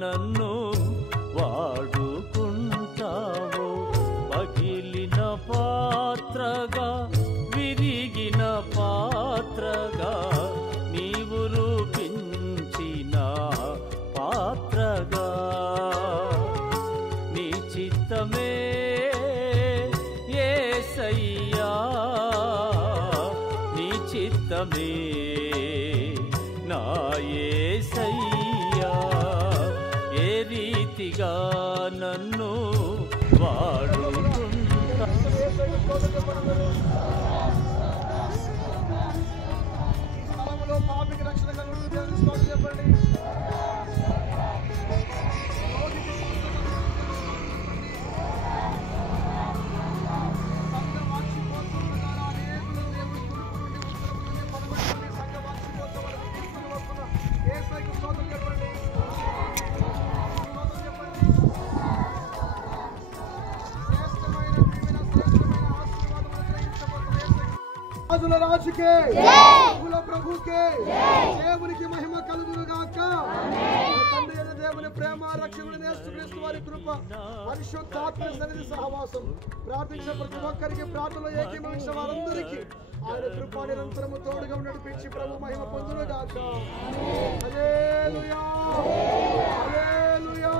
నన్ను వాడుకుంటావో, పగిలిన పాత్రగా విరిగిన పాత్రగా నీవు రూపించిన పాత్రగా, నీ చిత్తమే యేసయ్యా, నీ చిత్తమే నా యేసయ్యా, ఏ రీతిగా నన్ను వాడుకుంటా. పాపికి రక్షణ కలుగుతుంది. చెప్పండి. రాజుల రాజుకే, ప్రభుల ప్రభుకే, దేవునికి మహిమ కలుగును గాక. తండ్రి అయిన దేవుని ప్రేమ, రక్షకుడైన యేసుక్రీస్తు వారి కృప, పరిశుద్ధాత్మ సన్నిధి సహవాసం ప్రార్థించిన ప్రతి ఒక్కరికి, ప్రార్థనలో ఏకీభవించిన వారందరికీ ఆయన కృప నిరంతరము తోడుగా నడిపించి ప్రభు మహిమ పొందును గాక. హల్లెలూయా, హల్లెలూయా.